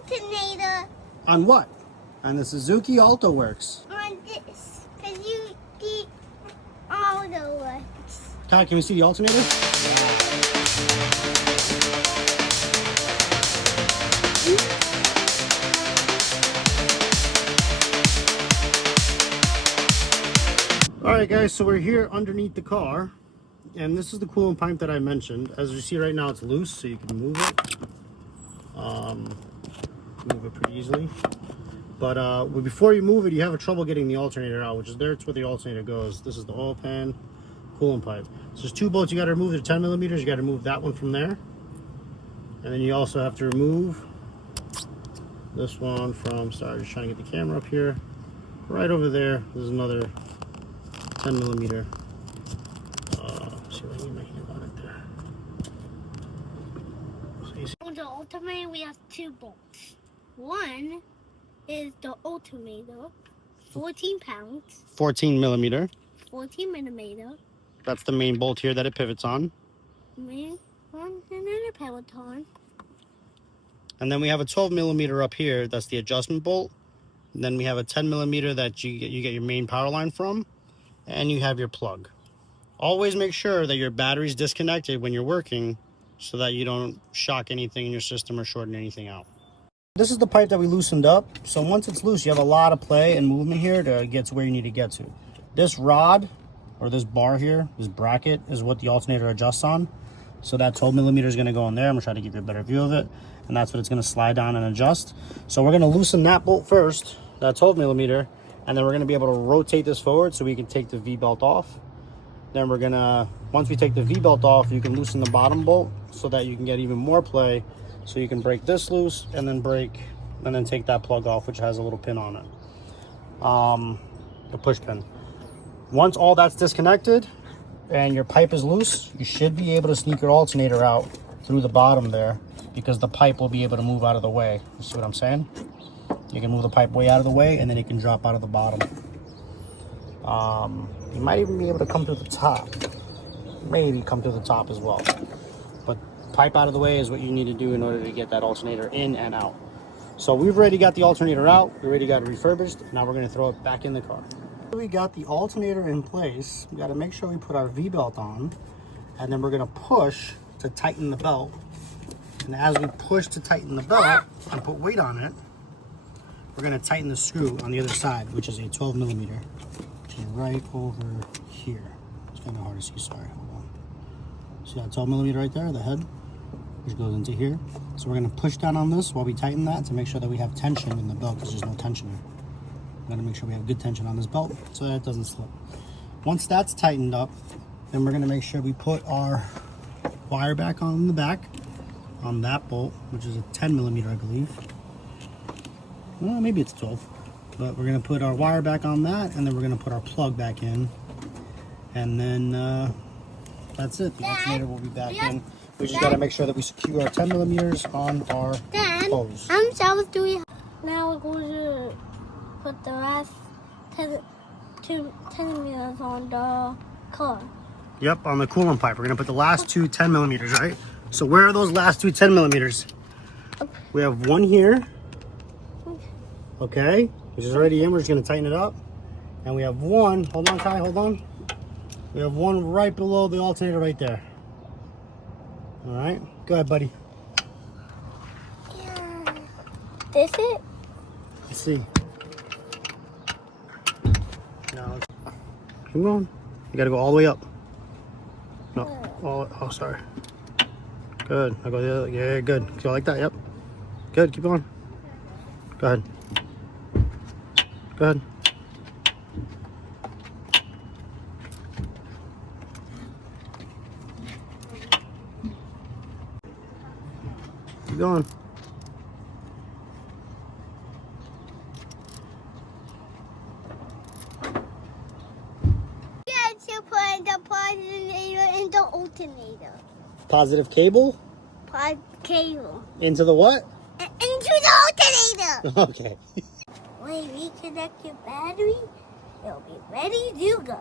alternator. On what? On the Suzuki Alto works. On this. Because you the auto works. Kai, can we see the alternator? Alright guys, so we're here underneath the car. And this is the coolant pipe that I mentioned. As you see right now, it's loose, so you can move it. Move it pretty easily. But before you move it, you have trouble getting the alternator out, which is there. It's where the alternator goes. This is the oil pan, coolant pipe. So there's two bolts you got to remove. They're 10 millimeters. You got to remove that one from there. And then you also have to remove this one from, sorry, just trying to get the camera up here. Right over there, there's another 10 millimeter. See if I can get my hand on it there. On the alternator, we have two bolts. One is the alternator, 14 pounds. 14 millimeter. 14 millimeter. That's the main bolt here that it pivots on. Main one, another peloton. And then we have a 12 millimeter up here. That's the adjustment bolt. And then we have a 10 millimeter that you get your main power line from. And you have your plug. Always make sure that your battery's disconnected when you're working so that you don't shock anything in your system or shorten anything out. This is the pipe that we loosened up. So once it's loose, you have a lot of play and movement here to get to where you need to get to. This rod, or this bar here, this bracket, is what the alternator adjusts on. So that 12 millimeter is going to go in there. I'm going to try to give you a better view of it. And that's what it's going to slide down and adjust. So we're going to loosen that bolt first, that 12 millimeter. And then we're going to be able to rotate this forward so we can take the V-belt off. Then we're going to, once we take the V-belt off, you can loosen the bottom bolt so that you can get even more play. So you can break this loose and then take that plug off, which has a little pin on it. The push pin. Once all that's disconnected and your pipe is loose, you should be able to sneak your alternator out through the bottom there because the pipe will be able to move out of the way. You see what I'm saying? You can move the pipe way out of the way and then it can drop out of the bottom. You might even be able to come through the top. Maybe come through the top as well. But pipe out of the way is what you need to do in order to get that alternator in and out. So we've already got the alternator out. We already got it refurbished. Now we're going to throw it back in the car. We got the alternator in place. We got to make sure we put our V-belt on. And then we're going to push to tighten the belt. And as we push to tighten the belt and put weight on it, we're going to tighten the screw on the other side, which is a 12 millimeter. Which is right over here. It's kind of hard to see, sorry. Hold on. See that 12 millimeter right there, the head, which goes into here. So we're going to push down on this while we tighten that to make sure that we have tension in the belt because there's no tension here. We're going to make sure we have good tension on this belt so that it doesn't slip. Once that's tightened up, then we're going to make sure we put our wire back on the back on that bolt, which is a 10 millimeter, I believe. Well, maybe it's 12. But we're going to put our wire back on that, and then we're going to put our plug back in. And then that's it. The alternator will be back in. We just got to make sure that we secure our 10 millimeters on our hose. I'm supposed to. Now we're going to put the last 10 millimeters on the car. Yep, on the coolant pipe. We're going to put the last two 10 millimeters, right? So where are those last two 10 millimeters? We have one here. Okay, which is already in. We're just going to tighten it up. And we have one. Hold on, Kai, hold on. We have one right below the alternator right there. All right, go ahead, buddy. Yeah. This it? Let's see. Now, come on. You got to go all the way up. No, oh, sorry. Good. I'll go the other. Yeah, good. Go like that. Yep. Good. Keep going. Go ahead. Go ahead. Keep going. Yes, you put the alternator in the alternator. Positive cable? Cable. Into the what? Into the alternator. Okay. When we reconnect your battery, it'll be ready to go.